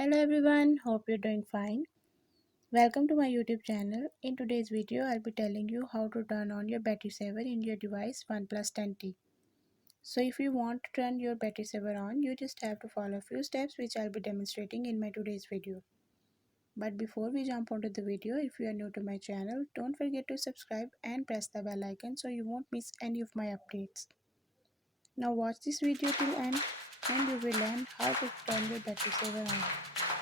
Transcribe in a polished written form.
Hello everyone, hope you're doing fine. Welcome to my YouTube channel. In today's video, I'll be telling you how to turn on your battery saver in your device Oneplus 10T. So if you want to turn your battery saver on, you just have to follow a few steps which I'll be demonstrating in my today's video. But before we jump onto the video, if you are new to my channel, don't forget to subscribe and press the bell icon so you won't miss any of my updates. Now watch this video till end and you will learn how to turn your battery saver on.